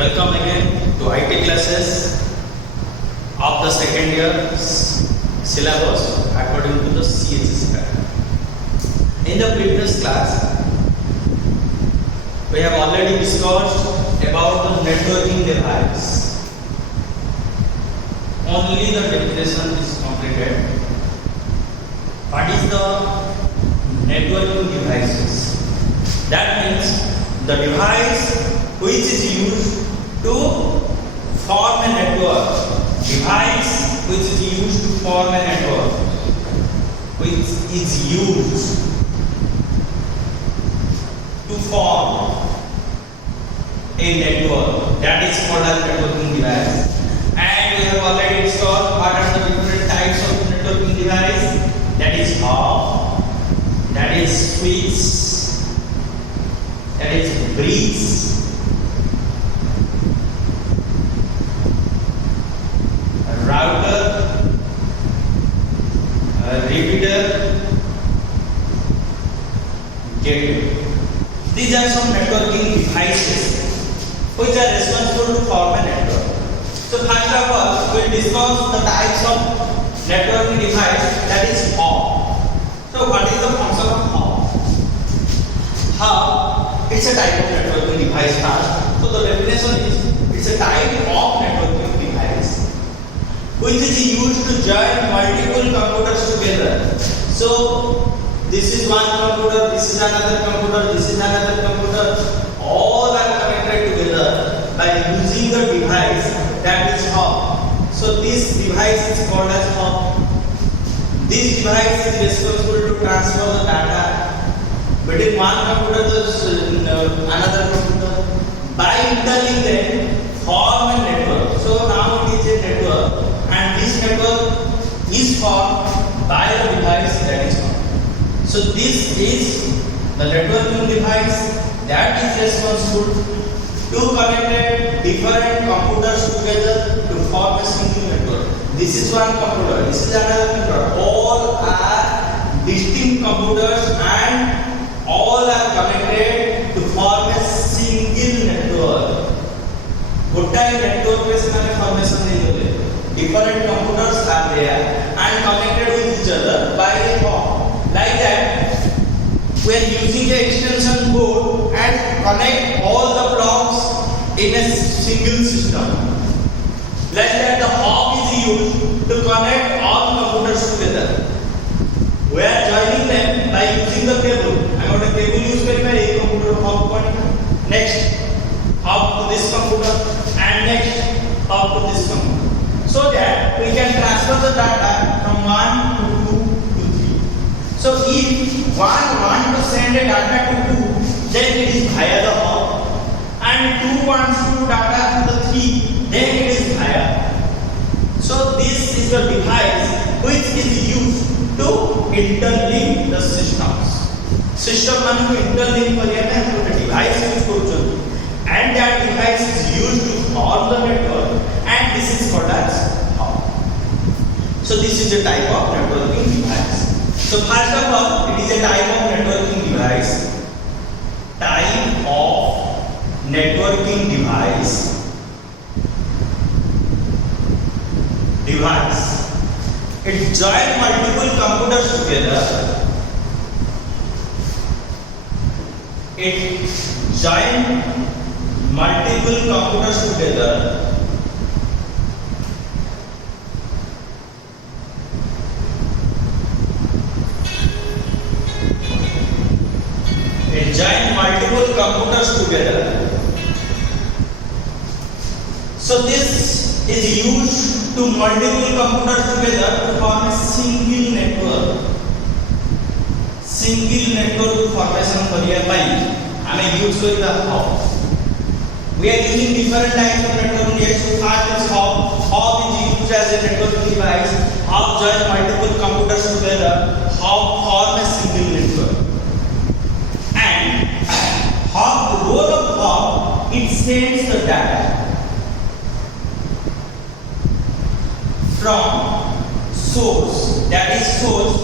Welcome again to IT classes of the second year syllabus according to the CHS pattern. In the previous class, we have already discussed about the networking device. Only the definition is completed. What is the networking devices? That means the device which is used to form a network. Device which is used to form a network. Which is used to form a network. That is called as networking device. And we have already discussed what are the different types of networking device. That is hub, that is switch, that is bridge, router, repeater, gateway. These are some networking devices which are responsible to form a network. So first of all, we will discuss the types of networking device, that is hub. So what is the function of hub? Hub, it's a type of networking device first. So the definition is, it's a type of networking device which is used to join multiple computers together. So this is one computer, this is another computer, this is another computer. All are connected together by using the device that is hub. So this device is called as hub. This device is responsible to transfer the data between one computer to another computer. By interlinking them, form a network. So now it is a network, and this network is formed by the device that is hub. So this is the networking device that is responsible to connect different computers together to form a single network. This is one computer, this is another computer. All are distinct computers and all are connected to form a single network. गोटाई network पे से formation नहीं different computers are there and connected with each other by a hub. Like that, we are using an extension board and connect all the blocks in a single system. Like that, the hub is used to connect all computers together. We are joining them by using the cable. I got a cable use a computer hub point. Next, hub to this computer and next hub to this computer. So that we can transfer the data from 1 to 2 to 3. So if one wants to send a data to 2, then it is via the hub, and 2 wants to data to the 3, then it is via. So this is the device which is used to interlink the systems. System मान को interlink करिए ना हम लोग device use करूँ and that device is used to form the network, and this is called as hub. So this is a type of networking device. So first of all, it is a type of networking device. Type of networking device. Device. It joins multiple computers together. It joins multiple computers together. It joins multiple computers together. So this is used to multiple computers together to form a single network. Single network formation करिए पाई हमें use करी the hub. We are using different types of networking devices. So first is hub. Hub is used as a networking device. Hub joins multiple computers together. Hub form a single network. And hub, the role of hub, it sends the data from source, that is source,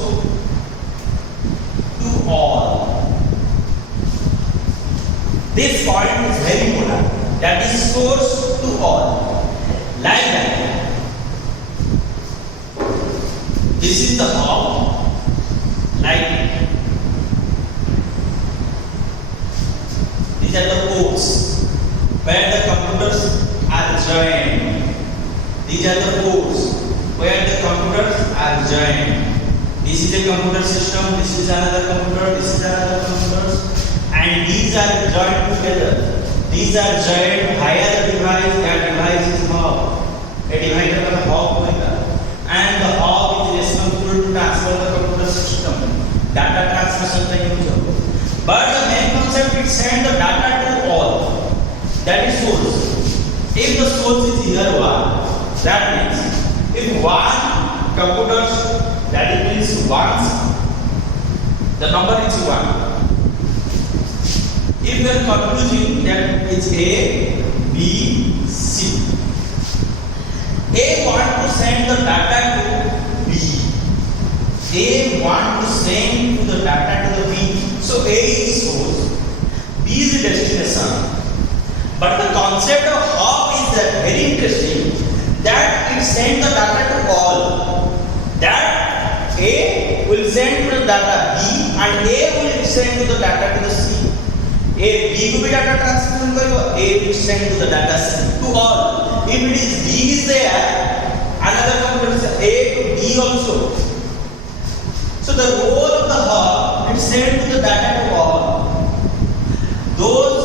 to all. This point is very important. that is source to all. Like that. This is the hub, like it. These are the ports where the computers are joined. These are the ports where the computers are joined. This is a computer system, this is another computer, this is another computer, and these are joined together. These are joined via the device. That device is hub. A device is a hub होगा, and the hub is responsible to transfer the computer system. Data transmission का use होगा. But the main concept is send the data to all. That is source. If the source is here one, that means if one computer, that means once, the number is 1. If you are confusing, that it's A, B, C. A want to send the data to B. A want to send the data to the B. So A is source, B is the destination. But the concept of hub is very interesting. That it sends the data to all. That A will send to the data B, and A will send to the data to the C. A B को भी data transmission करेगा, A will send to the data C to all. If it is B is there, another computer is A to B also. So the role of the hub is send to the data to all. Those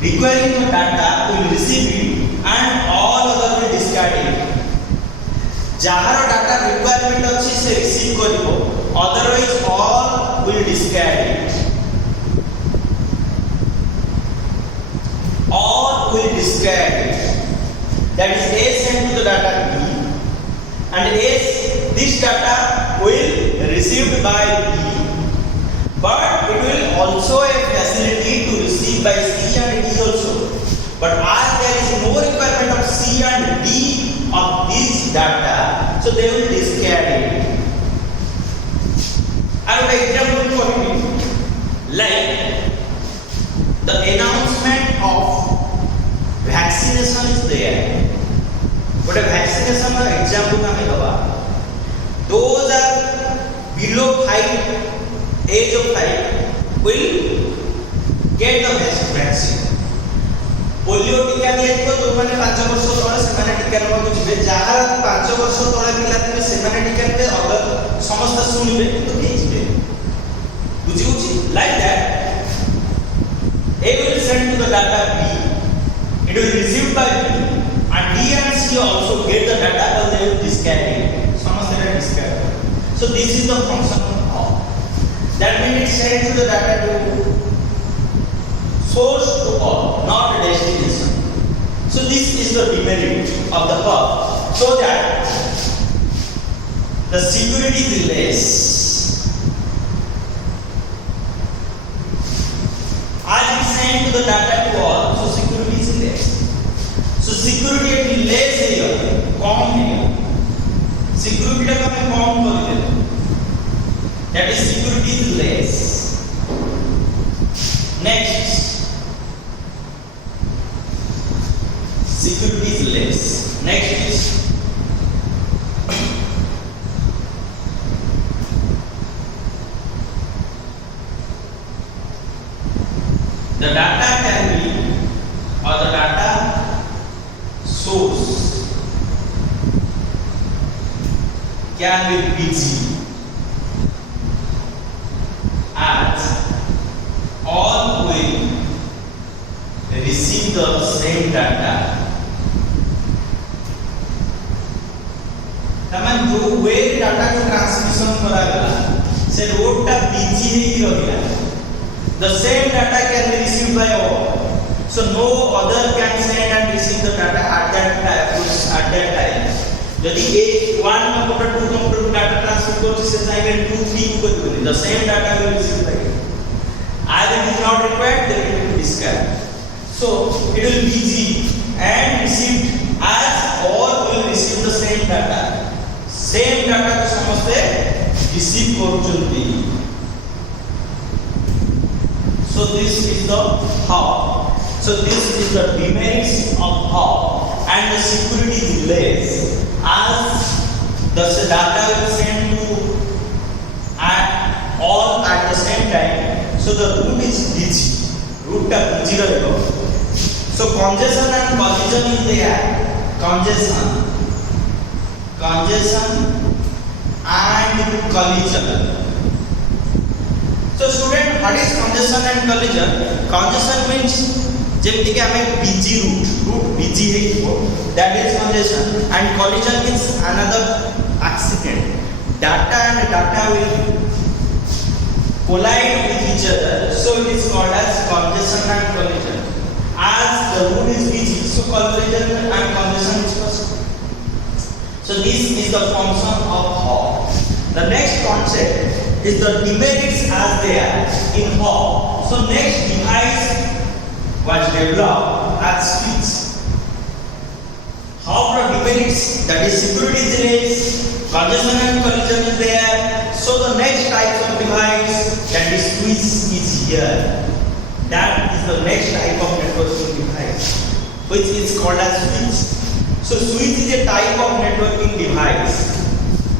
requiring the data will receive it, and all other will discard it. Jahar data requirement अच्छी से receive करिबो, otherwise all will discard it. All will discard it. That is A sent to the data B, and this data will received by B, but it will also a facility to receive by C and D also. But as there is no requirement of C and D of this data, so they will discard it. I have an example for you, like the announcement of vaccination is there. But a vaccination example का मैं दवा. Those are below 5, age of 5 will get the vaccine. Polio टीका दिया जो माने 5 वर्ष तळे से माने टीका नबा को जिबे जहार 5 वर्ष तळे पिला थिबे से माने टीका नेबे अगर समस्त सुनिबे तो के जिबे बुझी बुझी like that A will send to the data B, it will receive by B, and D and C also get the data, but they will discard it. समस्त data discard. So this is the function of hub. That means it send to the data to source to all, not destination. So this is the demerit of the hub, so that the security is less. As we send to the data to all, so security is less. So security is less here, come here. Security का मैं कम कर देता. That is security is less. Next, security is less. Next is the data can be, or the data source can be busy as all will receive the same data. तमाम जो वे data को transmission करा गला से road टा busy ही रहिला. The same data can be received by all. So no other can send and receive the data at that time. यदि एक one computer two computer data transfer करते से चाहिए 2 3 को करें, the same data will be received by all. As it is not required, then it will be discarded. So it will be busy and received as all will receive the same data. Same data को समझते receive करचुंती. So this is the hub. So this is the demerits of hop and the security delays as the data will send to at all at the same time. So the root is busy. Root ta busy rahebo. So congestion and collision is there. Congestion and collision. So student, what is congestion and collision? Congestion means जेमति कि हमें busy root busy है that is congestion, and collision means another accident. Data and data will collide with each other, so it is called as congestion and collision. As the root is busy, so collision and congestion is possible. So this is the function of hop. The next concept is the demerits as they are in hop. So next device was developed as switch. How the demerits, that is security delays, congestion and collision is there. So the next type of device, that is switch, is here. That is the next type of networking device, which is called as switch. So switch is a type of networking device.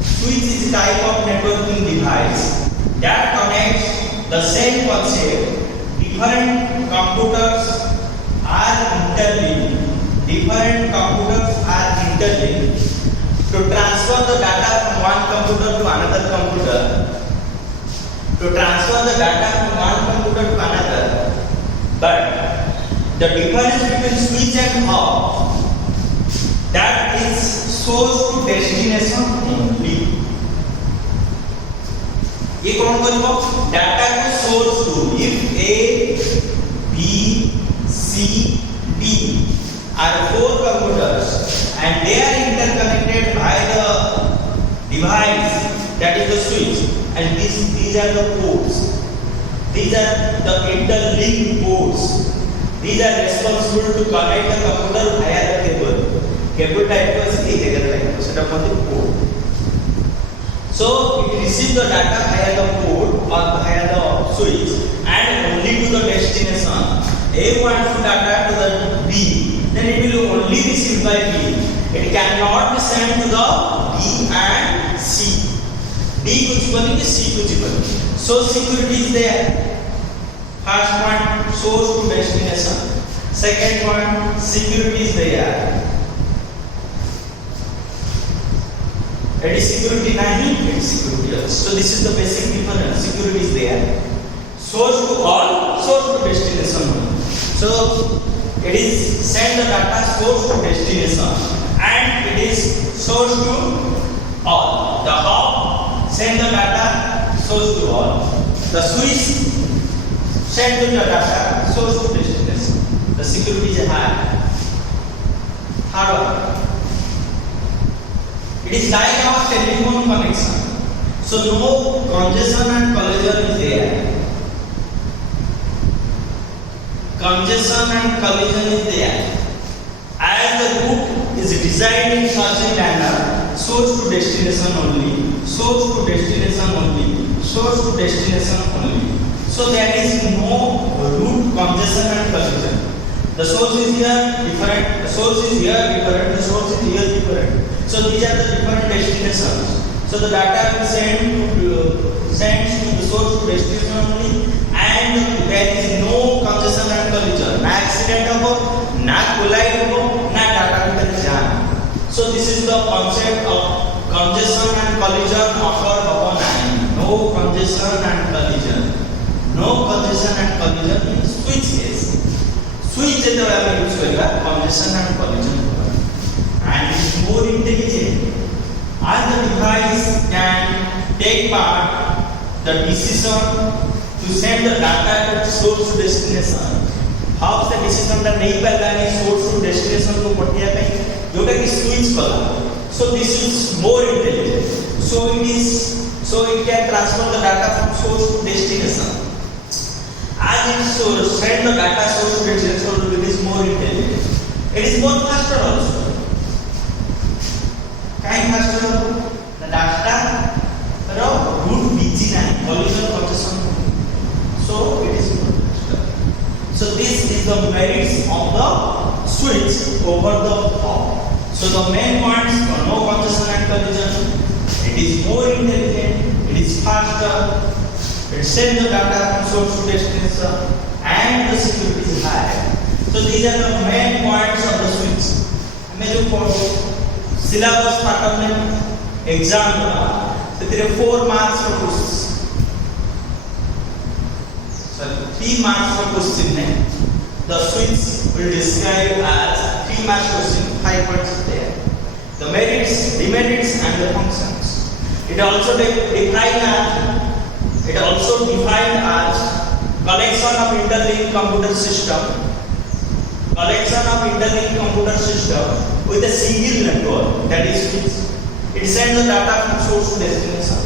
Switch is a type of networking device that connects the same concept. Different computers are interlinked. Different computers are interlinked to transfer the data from one computer to another computer. To transfer the data from one computer to another. But the difference between switch and hop, that is source to destination only. ये कौन करिबो? Data को source to. If A, B, C, D are four computers and they are interconnected by the device, that is the switch, and these are the ports. These are the interlinked ports. These are responsible to connect the computer via the cable. Cable type was a cable set up on the port. So it receives the data via the port or via the switch and only to the destination. A wants to data to the B, then it will only receive by B. It cannot be sent to the B and C. D कुछ बनी कि C कुछ बनी. So security is there. First point, source to destination. Second point, security is there. It is security nahi, it is security. So this is the basic difference. Security is there. Source to all, source to destination. So it is send the data source to destination, and it is source to all. The hop send the data source to all. The switch send the data source to destination. The security is high. Hard one. It is like our telephone connection. So no congestion and collision is there. Congestion and collision is there. As the route is designed in such a manner, source to destination only, source to destination only, source to destination only. So there is no route congestion and collision. The source is here different, the source is here different, the source is here different. So these are the different destinations. So the data will send to the source to destination only, and there is no congestion and collision. Na accident hobo, na collide hobo, na data will jam. So this is the concept of congestion and collision occur hobo nahi. No congestion and collision. No congestion and collision means switch case. Switch is the way we use congestion and collision. And it is more intelligent. As the device can take part the decision to send the data to source to destination. How is the decision that नहीं पता नहीं source to destination को पढ़िया कहीं जोटा कि switch कला. So this is more intelligent. So it can transfer the data from source to destination. As it send the data source to destination, it is more intelligent. It is more faster also. Kind faster. The data root busy nahi, collision congestion. So it is more faster. So this is the merits of the switch over the hub. So the main points are no congestion and collision. It is more intelligent. It is faster. It sends the data from source to destination, and the security is high. So these are the main points of the switch. मैं जो पढ़ो syllabus pattern में exam होगा तो तेरे 4 marks का question, sorry 3 marks का question में the switch will describe as 3 marks question, 5 points there. The merits, demerits, and the functions. It also defined as collection of interlinked computer system. Collection of interlinked computer system with a single network, that is switch. It sends the data from source to destination.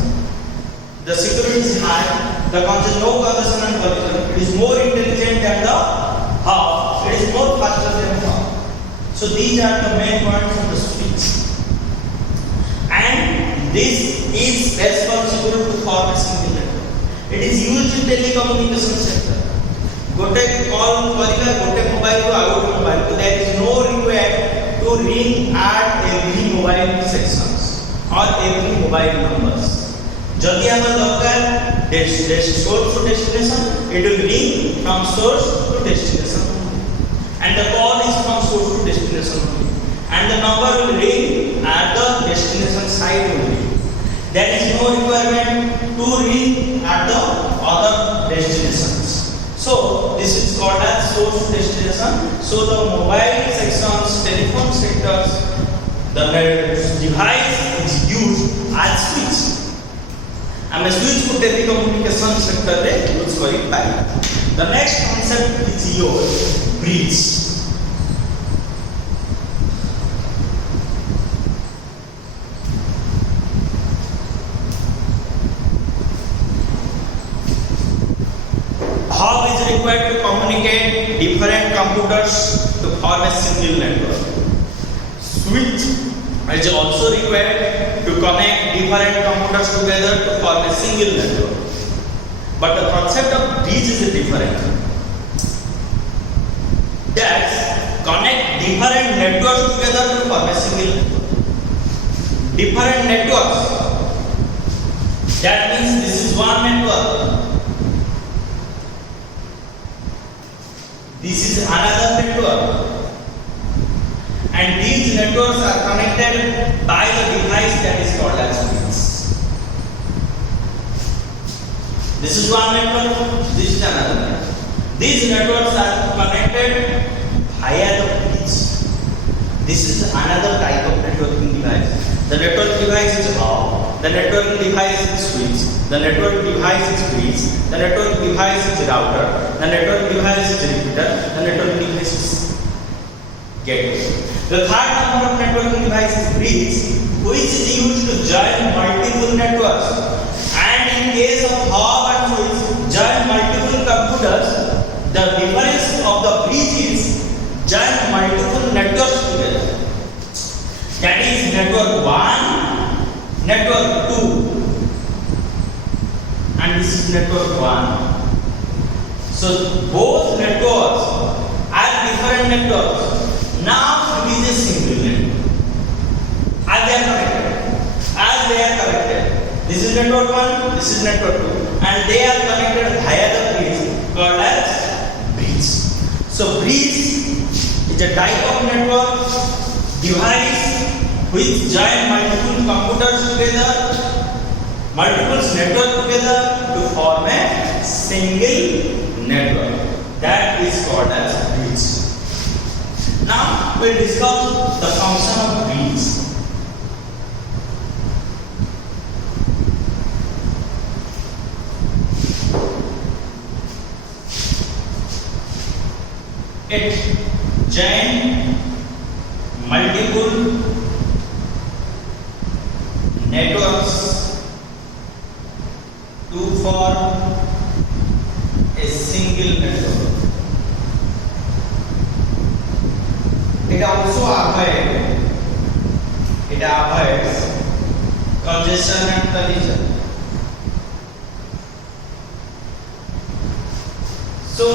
The security is high. The concept no congestion and collision. It is more intelligent than the hub. It is more faster than the hub. So these are the main points of the switch. And this is responsible to form a single network. It is used in telecommunication sector. गोटे call करिला गोटे mobile को out mobile को there is no required to ring at every mobile sections और every mobile numbers. जदि हम दरकार source to destination, it will ring from source to destination and the call is from source to destination and the number will ring at the destination site only. There is no requirement to ring at the other destinations. So this is called as source to destination. So the mobile sections, telephone sectors, the device is used as switch. And the switch for telecommunication sector re use kari pai. The next concept is your bridge. Hub is required to communicate different computers to form a single network. Switch is also required to connect different computers together to form a single network. But the concept of bridge is different. That connect different networks together to form a single network. Different networks. That means this is one network. This is another network, and these networks are connected by the device that is called as bridge. This is one network, this is another network. These networks are connected via the bridge. This is another type of networking device. The network device is hub. The network device is switch. The network device is bridge. The network device is router. The network device is repeater. The network device is gateway. The third number of networking device is bridge, which is used to join multiple networks. And in case of hub and switch, join multiple computers. The difference of the bridge is join multiple networks together. That is network 1, network 2, and this is network 1. So both networks are different networks. Now it is a single network. As they are connected. This is network 1, this is network 2, and they are connected via the bridge called as bridge. So bridge is a type of network device which join multiple computers together, multiple networks together to form a single network. That is called as bridge. Now we will discuss the function of bridge. It join multiple networks to form a single network. It also avoids congestion and collision. So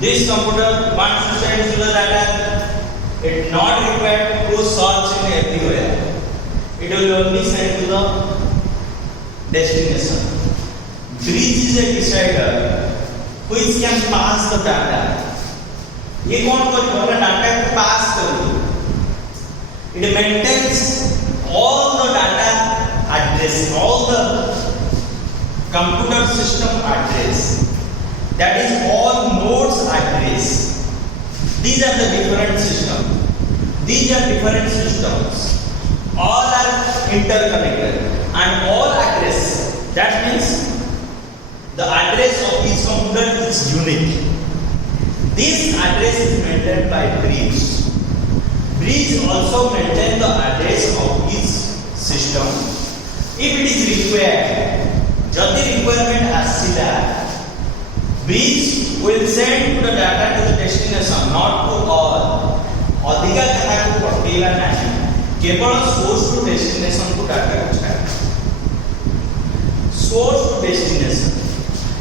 This computer wants to send to the data. It not required to search in everywhere. It will only send to the destination. Bridge is a decider which can pass the data. ये कौन करेगा data को पास करेगा? It maintains all the data address, all the computer system address. That is all nodes address. These are the different systems. These are different systems. All are interconnected and all address. That means the address of each computer is unique. This address is maintained by bridge. Bridge also maintain the address of each system. If it is required, jodi requirement asila, bridge will send the data to the destination, not to all. अधिका data को पठेगा नहीं, केवल source to destination को data को छाड़ेगा. Source to destination.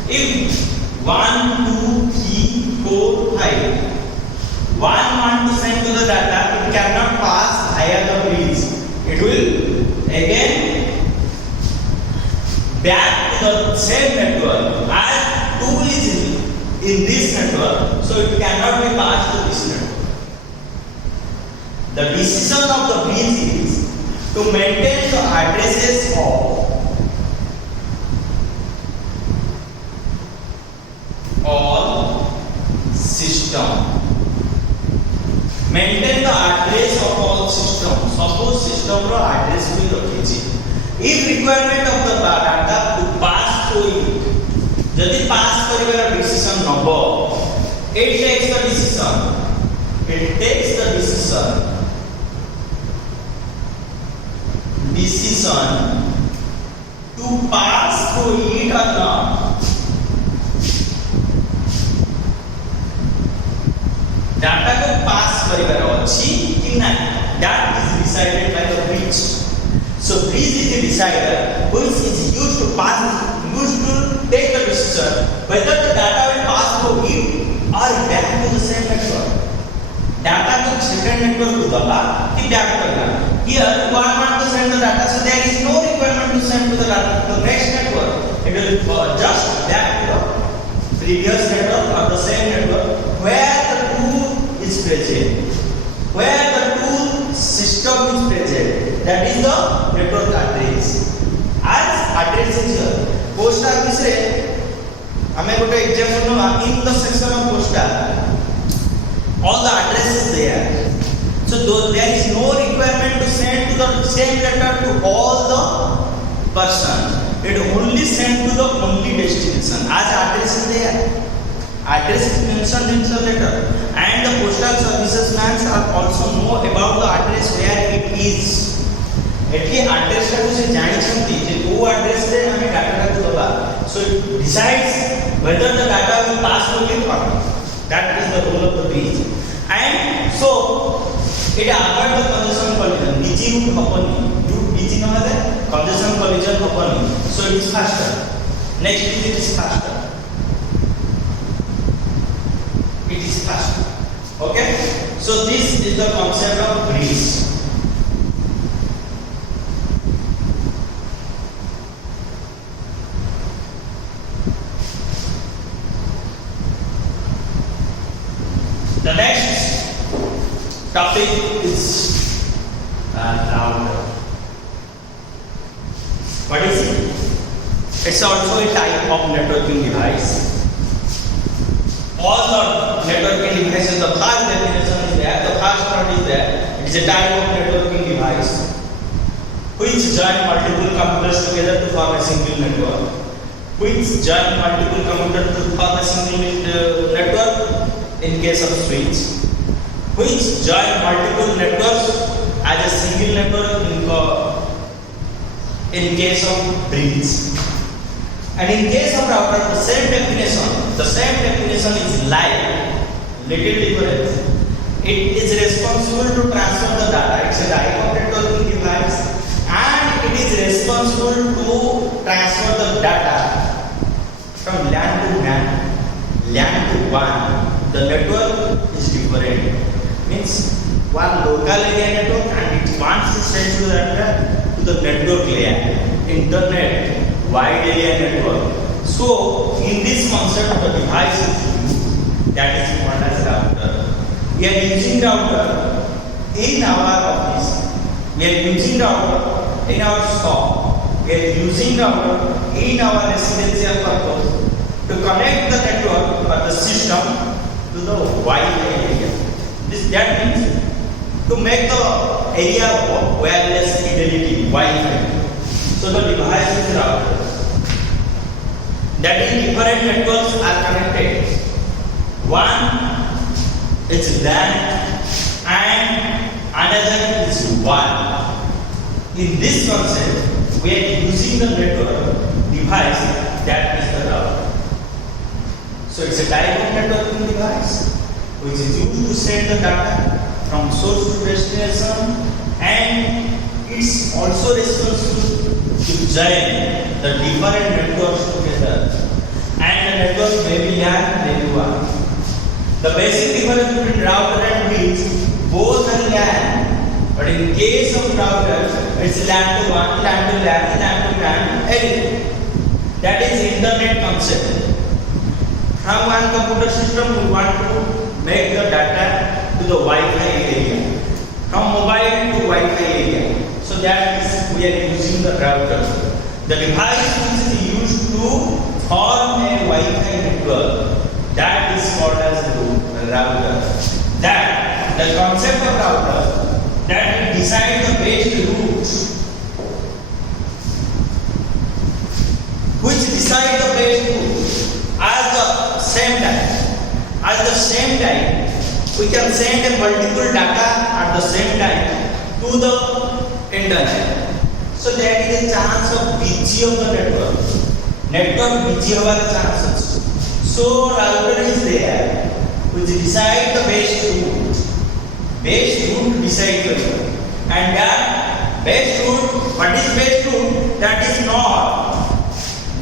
If 1, 2, 3, 4, 5. One want to send to the data, it cannot pass via the bridge. It will again back to the same network. As 2 is in this network, so it cannot be passed to this network. The decision of the bridge is to maintain the addresses of all system. Maintain the address of all system. Suppose system ro address भी रखिछि. If requirement of the data to pass through it, जदि pass करिବାର decision नब, it takes the decision. It takes the decision. Decision to pass through it or not. Data को pass करिବାର अछि कि ना, that is decided by the bridge. So bridge is the decider which is used to take the decision whether the data will pass through it or back to the same network. Data को second network को दबा कि back करना. Here one want to send the data, so there is no requirement to send to the data to the next network. It will just back to the previous network or the same network where the tool is present, where the tool system is present. That is the network address. As address is here, post office रे हमें गोटे example नवा, in the section of postal all the address is there. So there is no requirement to send to the same letter to all the persons. It only send to the only destination. As address is there, address is mentioned in the letter, and the postal services man are also know about the address where it is. Attlee address टा को से जानि छंती जे को address रे हमें data को दबा. So it decides whether the data will pass through it or not. That is the role of the bridge. And so it avoid the congestion collision. busy route hapani, route busy न हेले congestion collision hapani. So it is faster. Next is it is faster. It is faster. Okay, so this is the concept of bridge. The next topic is router. What is it? It's also a type of networking device. All the networking devices, the first definition is there, the first one is there. It is a type of networking device which join multiple computers together to form a single network. Which join multiple computers to form a single network in case of switch. Which join multiple networks as a single network in case of bridge. And in case of router, the same definition is like little difference. It is responsible to transfer the data. It's a type of networking device, and it is responsible to transfer the data from LAN to LAN, LAN to WAN, the network is different. Means one local area network and it wants to send to the network layer, internet, wide area network. So in this concept, the device is used, that is called as router. We are using router in our office. We are using router in our shop. We are using router in our residential purpose to connect the network or the system to the wide area. That means to make the area wireless fidelity, Wi-Fi. So the device is router. That is, different networks are connected. One is LAN and another is WAN. In this concept, we are using the network device that is the router. So it's a type of networking device which is used to send the data from source to destination, and it's also responsible to join the different networks together. And the network may be LAN, may be WAN. The basic difference between router and bridge, both are LAN, but in case of router, it's LAN to WAN, LAN to LAN, LAN to LAN, everything. That is internet concept. From one computer system, we want to make the data to the Wi-Fi area, from mobile to Wi-Fi area. So that is, we are using the router. The device which is used to form a Wi-Fi network, that is called as the router. That the concept of router, that we decide the best routes, which decide the best route at the same time. At the same time, we can send a multiple data at the same time to the internet. So there is a chance of busy of the network. Network busy of the chances. So router is there, which decide the best route. Best route decide the route. And that best route, what is best route? That is not.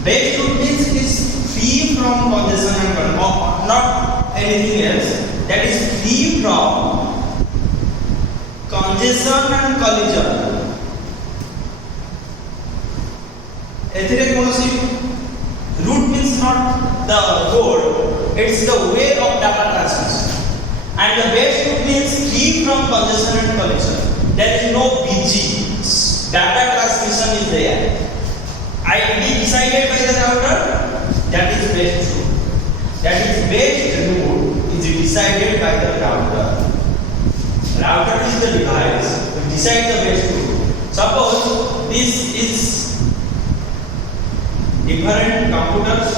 Best route means it is free from congestion and collision, not anything else. That is free from congestion and collision. Route means not the road, it's the way of data transmission. And the best route means free from congestion and collision. There is no busy. Data transmission is there. ID decided by the router, that is best route. That is best route is decided by the router. Router is the device to decide the best route. Suppose this is different computers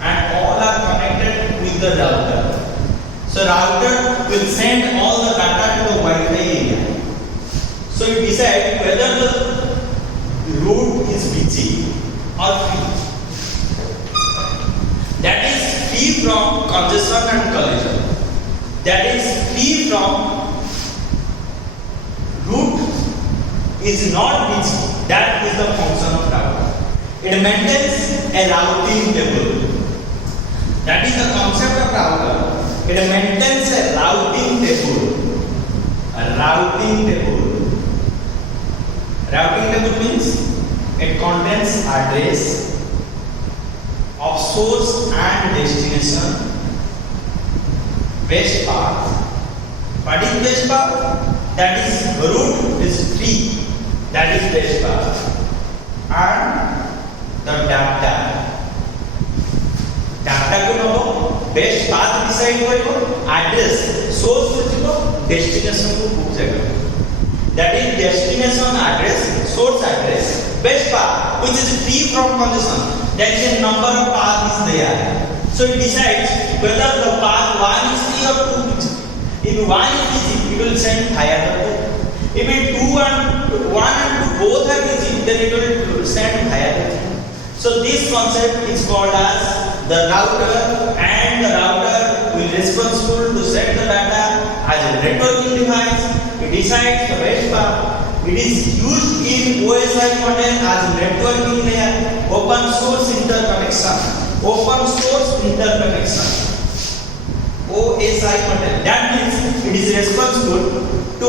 and all are connected with the router. So router will send all the data to the Wi-Fi area. So it decides whether the route is busy or free. That is free from congestion and collision. That is free from route is not busy. That is the function of router. It maintains a routing table. That is the concept of router. It maintains a routing table. A routing table. Routing table means it contains address of source and destination, best path. What is best path? That is route is free. That is best path. And the data. Data को नो best path decide करेगो, address source को destination को पूछ जाएगा. That is destination address, source address, best path which is free from congestion. There is a number of paths is there. So it decides whether the path 1 is free or 2 is free. If 1 is busy, it will send via the 2. If it 2 and 1 and 2 both are busy, then it will send via the 3. So this concept is called as the router, and the router will be responsible to send the data as a networking device. It decides the best path. It is used in OSI model as a networking layer, open source interconnection. Open source interconnection. OSI model. That means it is responsible to